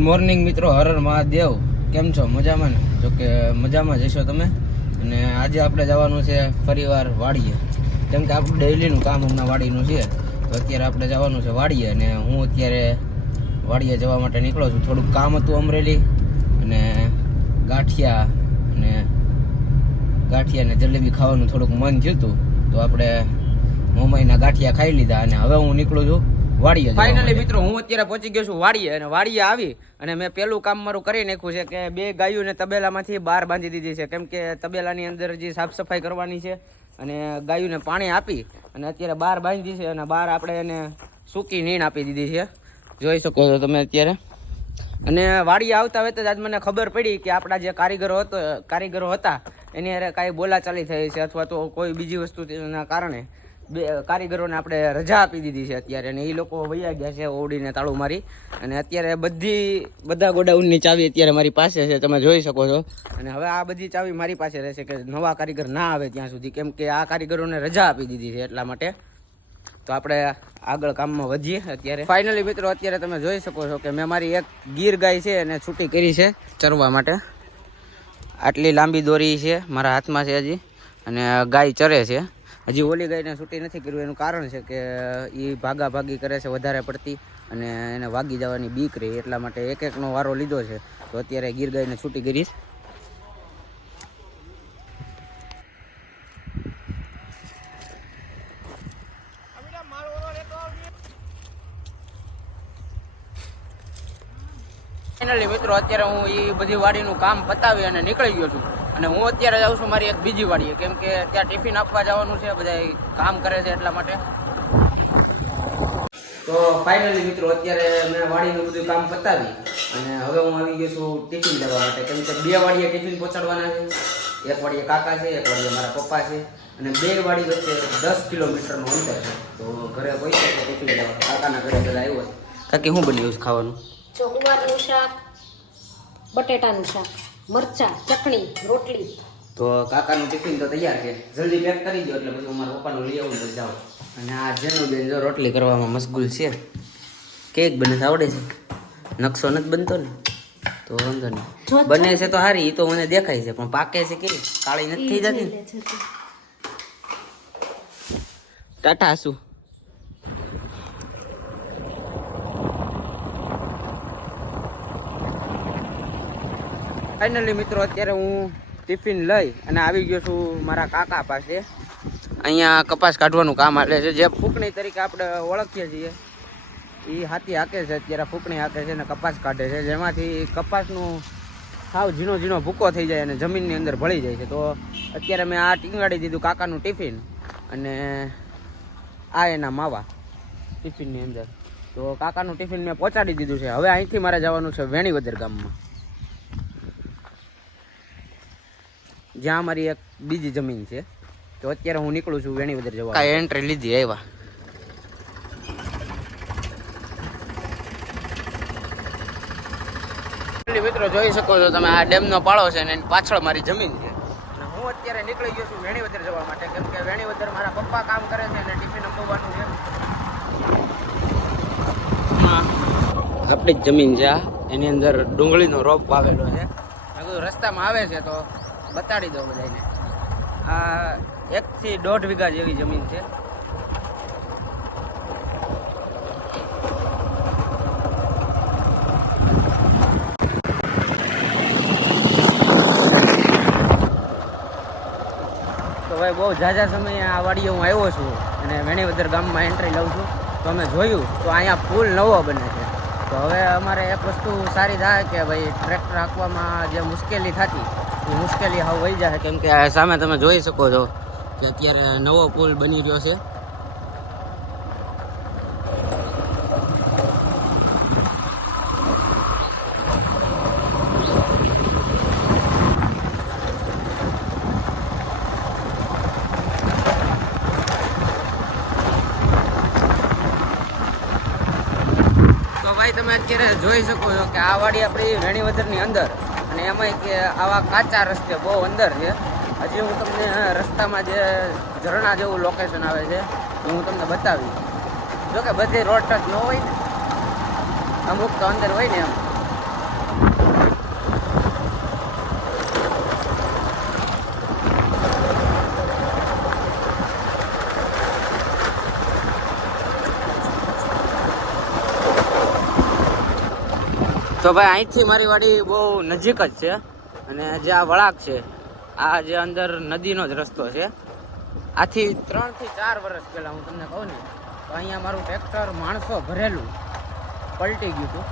Morning મિત્રો. હરર મહાદેવ. કેમ છો? મજામાં ને? જો કે મજામાં જશો તમે? અને આજે આપણે જવાનું છે ફરીવાર વાડીએ. કેમ કે આપણું ડેઇલીનું કામ હમણાં વાડીનું છે. તો અત્યારે આપણે જવાનું છે વાડીએ અને હું અત્યારે વાડીએ જવા માટે નીકળો છું. થોડુંક કામ હતું અમરેલી અને ગાંઠિયા અને ગાંઠિયા અને જલેબી ખાવાનું થોડુંક મન થયું હતું. તો આપણે મોમાઈના ગાંઠિયા ખાઈ લીધા અને હવે હું નીકળું છું વાડીએ ફાઇનલી મિત્રો હું અત્યારે પહોંચી ગયો છું વાડીએ અને વાડીએ આવી અને મેં પેલું કામ મારું કરી નાખ્યું છે કે બે ગાયોને તબેલામાંથી બહાર બાંધી દીધી છે. કેમ કે તબેલાની અંદર જે સાફ સફાઈ કરવાની છે અને ગાયોને પાણી આપી અને અત્યારે બહાર બાંધી છે અને બહાર આપણે એને સૂકી નીણ આપી દીધી છે. જોઈ શકો છો તમે અત્યારે. અને વાડીએ આવતા વેત જ આજ મને ખબર પડી કે આપણા જે કારીગરો હતો કારીગરો હતા એની અરે કાંઈ બોલાચાલી થઈ છે અથવા તો કોઈ બીજી વસ્તુના કારણે. બે કારીગરોને આપણે રજા આપી દીધી છે અત્યારે અને એ લોકો વૈયા ગયા છે ઓડીને તાળું મારી અને અત્યારે બધી, બધા ગોડાઉનની ચાવી અત્યારે મારી પાસે છે, તમે જોઈ શકો છો. અને હવે આ બધી ચાવી મારી પાસે રહેશે કે નવા કારીગર ના આવે ત્યાં સુધી, કેમ કે આ કારીગરોને રજા આપી દીધી છે એટલા માટે. તો આપણે આગળ કામમાં વધીએ અત્યારે. ફાઇનલી મિત્રો, અત્યારે તમે જોઈ શકો છો કે મેં મારી એક ગીર ગાય છે એને છૂટી કરી છે ચરવા માટે. આટલી લાંબી દોરી છે, મારા હાથમાં છે હજી, અને ગાય ચરે છે. હજી ઓલી ગાયને છૂટી નથી કર્યું. એનું કારણ છે કે એ ભાગા ભાગી કરે છે, વધારે પડતી, અને એને વાગી જવાની બીક રહી. એટલા માટે એક એકનો વારો લીધો છે. તો અત્યારે ગીર ગાયને છૂટી કરીશ ફાઇનલી મિત્રો, અત્યારે હું એ બધી વાડીનું કામ પતાવી અને નીકળી ગયો છું. અને હું અત્યારે જાઉં છું મારી એક બીજી વાડીએ. કેમ કે ત્યાં ટિફિન આપવા જવાનું છે બધા કામ કરે છે એટલા માટે. તો ફાઇનલી મિત્રો અત્યારે મેં વાડીનું બધું કામ પતાવી અને હવે હું આવી ગયો છું ટિફિન લેવા માટે. કેમ કે બે વાડીએ ટિફિન પહોંચાડવાના છે. એક વાડીએ કાકા છે એક વાડીએ મારા પપ્પા છે અને બે વાડી વચ્ચે દસ કિલોમીટરનું અંતર છે. તો ઘરે હોય છે ટિફિન લેવા. કાકાના ઘરે બધા આવ્યો કાકી શું બન્યું ખાવાનું? જો ગુવારનું શાક બટેટાનું શાક. મરચા ચટણી રોટલી. તો કાકાનું ટિફિન તો તૈયાર છે. જલ્દી પેક કરી દો એટલે પછી અમારા પપ્પાનું લઈ આવું જાઉં અને આ જેનું બેન જો રોટલી કરવામાં મશગુલ છે. કેક બને આવડે છે. નકશો નથી બનતો ને. તો વાંધો નહીં. બને છે તો સારી એ તો મને દેખાય છે. પણ પાકે છે કેવી? કાળી નથી થઈ જતી? ટાટા શું? ફાઇનલી મિત્રો, અત્યારે હું ટિફિન લઈ અને આવી ગયો છું મારા કાકા પાસે. અહીંયા કપાસ કાઢવાનું કામ હાલે છે. જે ફૂંકણી તરીકે આપણે ઓળખીએ છીએ, એ હાથી હાકે છે. અત્યારે ફૂંકણી હાકે છે અને કપાસ કાઢે છે. જેમાંથી કપાસનું સાવ ઝીણો ઝીણો ભૂકો થઈ જાય અને જમીનની અંદર ભળી જાય છે. તો અત્યારે મેં આ ટીંગાડી દીધું કાકાનું ટિફિન અને આ એના માવા ટિફિનની અંદર. તો કાકાનું ટિફિન મેં પહોંચાડી દીધું છે. હવે અહીંથી મારે જવાનું છે વેણીવદર ગામમાં. જ્યાં મારી એક બીજી જમીન છે તો અત્યારે હું નીકળું છું વેણી વધારે જવા એન્ટ્રી લીધી આવ્યા. મિત્રો જોઈ શકો છો તમે આ ડેમનો પાળો છે ને એની પાછળ મારી જમીન છે. અને હું અત્યારે નીકળી ગયો છું વેણીવદર જવા માટે કેમ કે વેણીવદર મારા પપ્પા કામ કરે છે અને ટિફિન અપાવવાનું છે. આપણી જ જમીન છે આ. એની અંદર ડુંગળીનો રોપ વાવેલો છે. રસ્તામાં આવે છે તો બતાડી દો બધાને આ એકથી દોઢ વીઘા જેવી જમીન છે. તો ભાઈ બહુ ઝાઝા સમયે આ વાડીએ હું આવ્યો છું અને વેણીવદર ગામમાં એન્ટ્રી લઉં છું. તો અમે જોયું તો અહીંયા પુલ નવો બને છે. તો હવે અમારે એક વસ્તુ સારી થાય કે ભાઈ ટ્રેક્ટર હાંકવામાં જે મુશ્કેલી થતી એ મુશ્કેલી હાવ વહી જાય કેમ કે સામે તમે જોઈ શકો છો કે અત્યારે નવો પુલ બની રહ્યો છે. ભાઈ, તમે અત્યારે જોઈ શકો છો કે આ વાડી આપણી વેણીવદરની અંદર. અને એમાંય કે આવા કાચા રસ્તે બહુ અંદર છે. હજી હું તમને રસ્તામાં જે ઝરણા જેવું લોકેશન આવે છે, એ હું તમને બતાવીશ. જોકે બધી રોડ ટચ ન હોય ને, અમુક તો અંદર હોય ને એમ. તો ભાઈ, અહીંથી મારી વાડી બહુ નજીક જ છે અને જે આ વળાક છે, આ જે અંદર નદીનો જ રસ્તો છે. આથી ત્રણથી ચાર વર્ષ પહેલા હું તમને કહું ને, તો અહીંયા મારું ટ્રેક્ટર માણસો ભરેલું પલટી ગયું હતું.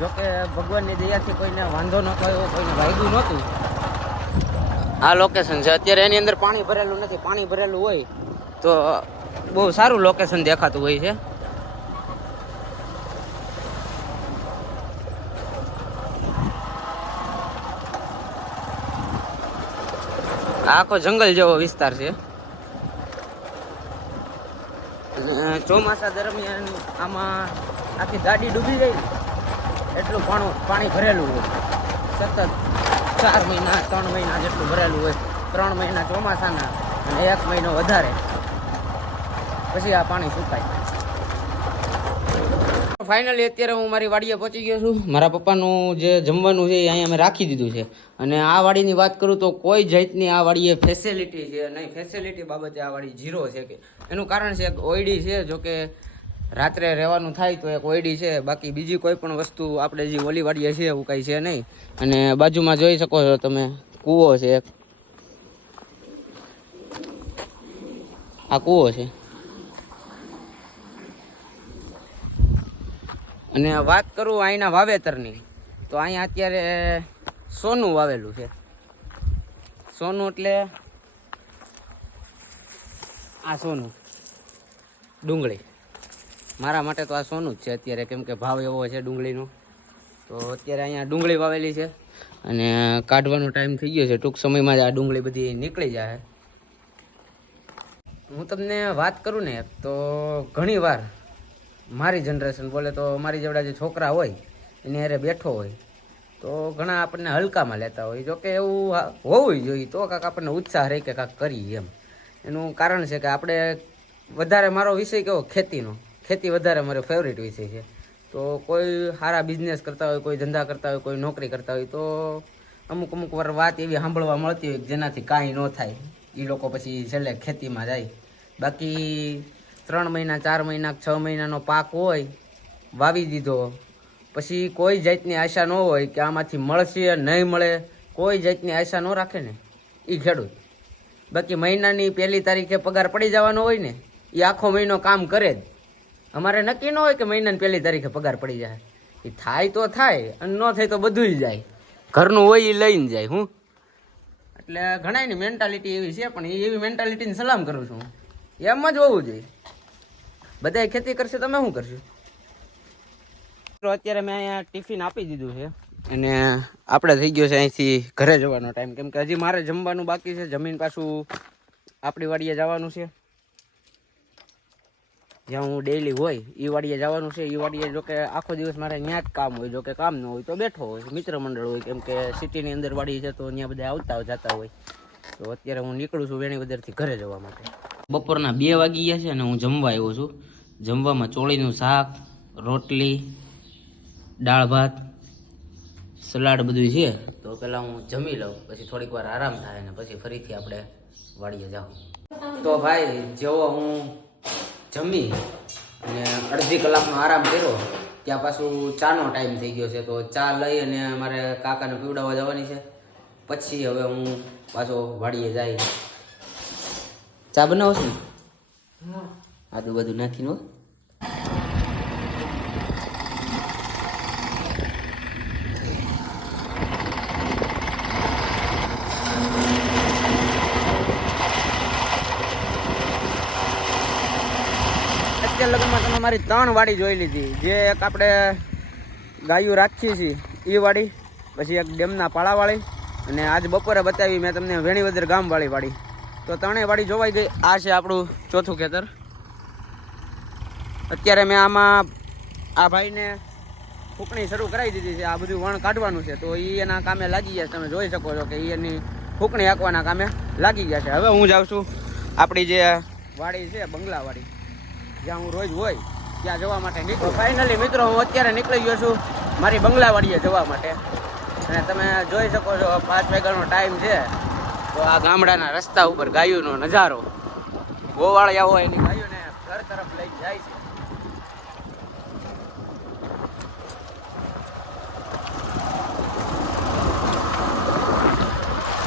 જોકે ભગવાનની દયાથી કોઈને વાંધો ન થયો, કોઈને વાગ્યું નહોતું. આ લોકેશન છે. અત્યારે એની અંદર પાણી ભરેલું નથી. પાણી ભરેલું હોય તો બહુ સારું લોકેશન દેખાતું હોય છે. આખો જંગલ જેવો વિસ્તાર છે. ચોમાસા દરમિયાન આમાં આખી ગાડી ડૂબી ગઈ. એટલું પાણું, પાણી ભરેલું હોય. સતત ચાર મહિના, ત્રણ મહિના જેટલું ભરેલું હોય. ત્રણ મહિના ચોમાસાના અને એક મહિનો વધારે. પછી આ પાણી સુકાય. ફાઇનલી અત્યારે હું મારી વાડીએ પહોંચી ગયો છું. મારા પપ્પાનું જે જમવાનું છે એ અહીંયા મેં રાખી દીધું છે. અને આ વાડીની વાત કરું તો કોઈ જાતની આ વાડીએ ફેસિલિટી છે નહીં. ફેસિલિટી બાબતે આ વાડી ઝીરો છે કે. એનું કારણ છે એક ઓયડી છે. જો કે રાત્રે રહેવાનું થાય તો એક ઓયડી છે. બાકી બીજી કોઈ પણ વસ્તુ આપણે જે ઓલી વાડીએ છે એવું કાંઈ છે નહીં. અને બાજુમાં જોઈ શકો છો તમે, કૂવો છે એક. આ કૂવો છે. અને વાત કરું અહીંના વાવેતરની, તો અહીંયા અત્યારે સોનું વાવેલું છે. સોનું એટલે આ સોનું, ડુંગળી. મારા માટે તો આ સોનું જ છે અત્યારે, કેમ કે ભાવ એવો છે ડુંગળીનો. તો અત્યારે અહીંયા ડુંગળી વાવેલી છે અને કાઢવાનો ટાઈમ થઈ ગયો છે. ટૂંક સમયમાં જ આ ડુંગળી બધી નીકળી જાય હું તમને વાત કરું ને, તો ઘણી વાર મારી જનરેશન બોલે તો મારી જેવડા જે છોકરા હોય, એની હારે બેઠો હોય, તો ઘણા આપણને હલકામાં લેતા હોય. જોકે એવું હોવું જોઈએ તો કાંક આપણને ઉત્સાહ રહે કે કાંક કરીએ એમ. એનું કારણ છે કે આપણે વધારે મારો વિષય કેવો? ખેતીનો. ખેતી વધારે મારો ફેવરિટ વિષય છે. તો કોઈ સારા બિઝનેસ કરતા હોય, કોઈ ધંધા કરતા હોય, કોઈ નોકરી કરતા હોય, તો અમુક અમુક વાર વાત એવી સાંભળવા મળતી હોય જેનાથી કાંઈ ન થાય. એ લોકો પછી છેલ્લે ખેતીમાં જાય. બાકી ત્રણ મહિના, ચાર મહિના છ મહિનાનો પાક હોય, વાવી દીધો. પછી કોઈ જાતની આશા ન હોય કે આમાંથી મળશે નહીં મળે, કોઈ જાતની આશા ન રાખે ને. એ ખેડૂત. બાકી મહિનાની પહેલી તારીખે પગાર પડી જવાનો હોય ને એ આખો મહિનો કામ કરે જ. અમારે નક્કી ન હોય કે મહિનાની પહેલી તારીખે પગાર પડી જાય. એ થાય તો થાય અને ન થાય તો બધું જાય. ઘરનું હોય એ લઈને જાય, હું. એટલે ઘણાની મેન્ટાલિટી એવી છે, પણ એ એવી મેન્ટાલિટીને સલામ કરું છું. એમ જ હોવું જોઈએ. બધાય ખેતી કરશે તમે શું કરશો? તો અત્યારે મેં અહીંયા ટિફિન આપી દીધું છે અને આપણે થઈ ગયો છે અહીંથી ઘરે જવાનો ટાઈમ કેમ કે હજી મારે જમવાનું બાકી છે જમીન પાછું આપણી વાડીએ જવાનું છે. જ્યાં હું ડેઈલી હોય એ વાડીએ જવાનું છે. એ વાડીએ જો કે આખો દિવસ મારે ત્યાં જ કામ હોય જો કે કામ ન હોય તો બેઠો હોય મિત્ર મંડળ હોય. કેમ કે સિટીની અંદર વાડી છે તો ત્યાં બધા આવતા હોય જતા હોય. તો અત્યારે હું નીકળું છું વેણી બદરથી ઘરે જવા માટે. બપોરના બે વાગી ગયા છે અને હું જમવા આવ્યો છું. જમવામાં ચોળીનું શાક, રોટલી, દાળ ભાત, સલાડ બધું છે. તો પહેલાં હું જમી લઉં, પછી થોડીક વાર આરામ થાય અને પછી ફરીથી આપણે વાડીએ જાઉં. તો ભાઈ, જેવો હું જમી અને અડધી કલાકનો આરામ કર્યો, ત્યાં પાછું ચાનો ટાઈમ થઈ ગયો છે. તો ચા લઈ અને મારે કાકાને પીવડાવવા જવાની છે. પછી હવે હું પાછો વાડીએ જાય. ચા બનાવશું ને આદુ બધું નાખીને. અત્યાર લગ્નમાં તમે મારી ત્રણ વાડી જોઈ લીધી. જે એક આપણે ગાયું રાખીએ છીએ એ વાડી, પછી એક ડેમના પાળાવાળી, અને આજ બપોરે બતાવી મેં તમને વેણીવદર ગામવાળી વાડી. તો ત્રણેય વાડી જોવાઈ ગઈ. આ છે આપણું ચોથું ખેતર. અત્યારે મેં આમાં આ ભાઈને ફૂંકણી શરૂ કરાવી દીધી છે, આ બધું વણ કાઢવાનું છે, તો એ એના કામે લાગી ગયા છે. તમે જોઈ શકો છો કે એની ફૂંકણી હાંકવાના કામે લાગી ગયા છે. હવે હું જાઉં છું આપણી જે વાડી છે, બંગલાવાડી, જ્યાં હું રોજ હોય, ત્યાં જવા માટે નીકળું. ફાઇનલી મિત્રો હું અત્યારે નીકળી ગયો છું મારી બંગલાવાડીએ જવા માટે. અને તમે જોઈ શકો છો, પાંચ વાગ્યાનો ટાઈમ છે, તો આ ગામડાના રસ્તા ઉપર ગાયોનો નજારો. ગોવાળિયા હોય એની ગાયોને ઘર તરફ લઈ જાય છે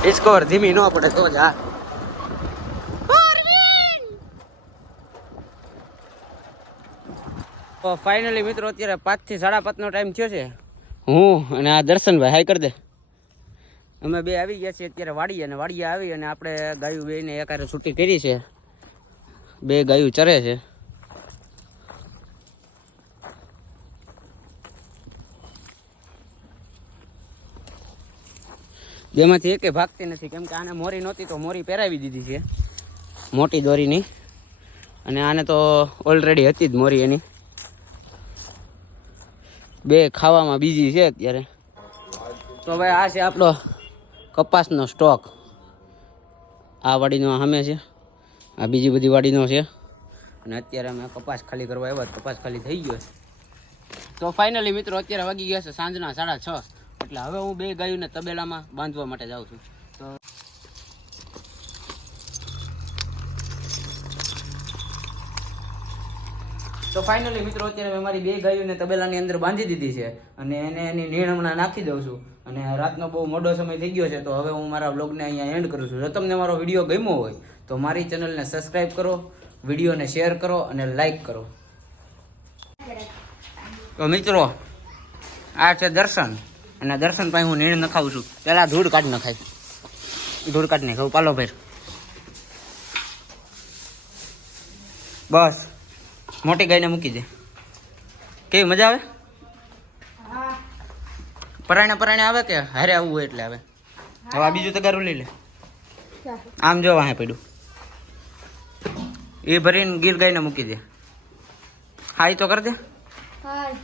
ડિસ્કવર ધીમી ન પડે તો જ હા તો ફાઇનલી મિત્રો અત્યારે પાંચથી સાડા પાંચનો ટાઈમ થયો છે. હું અને આ દર્શનભાઈ હાઈ કરી દે. અમે બે આવી ગયા છીએ અત્યારે વાડીએ અને વાડીએ આવી અને આપણે ગાયું બેને એકારે છૂટી કરી છે. બે ગાયું ચરે છે. જેમાંથી એકે ભાગતી નથી. કેમ કે આને મોરી નહોતી તો મોરી પહેરાવી દીધી છે. મોટી દોરીની. અને આને તો ઓલરેડી હતી જ મોરી એની. બે ખાવામાં બીજી છે અત્યારે. તો ભાઈ આ છે આપણો કપાસનો સ્ટોક આ વાડીનો સામે છે. આ બીજી બધી વાડીનો છે. અને અત્યારે અમે કપાસ ખાલી કરવા આવ્યા. કપાસ ખાલી થઈ ગયો તો ફાઇનલી મિત્રો, અત્યારે વાગી ગયા છે સાંજના સાડા છ. એટલે હવે હું બે ગાયોને તબેલામાં બાંધવા માટે જાઉં છું. તો તો ફાઇનલી મિત્રો, અત્યારે મેં મારી બે ગાયોને તબેલાની અંદર બાંધી દીધી છે અને એને એની નીણ હમણાં નાખી દઉં છું. અને રાતનો બહુ મોડો સમય થઈ ગયો છે, તો હવે હું મારા બ્લોગને અહીંયા એન્ડ કરું છું. જો તમને મારો વીડિયો ગમ્યો હોય, તો મારી ચેનલને સબસ્ક્રાઈબ કરો વિડીયોને શેર કરો અને લાઈક કરો. તો મિત્રો, આ છે દર્શન. અને દર્શન પાસે હું નીણ નખાવું છું. પહેલાં ધૂળ કાઢ નખાય. ધૂળ કાઢી નાખાવું પાલો ભાઈ બસ. મોટી ગાયને મૂકી દે. કેવી મજા આવે? પરાણે પરાણે આવે કે હારે આવવું હોય એટલે આવે? હવે આ બીજું તગારું લઈ લે. આમ જો વાહે પડ્યું. એ ભરીને ગીર ગાયને મૂકી દે. હા એ તો કરી દે. હાય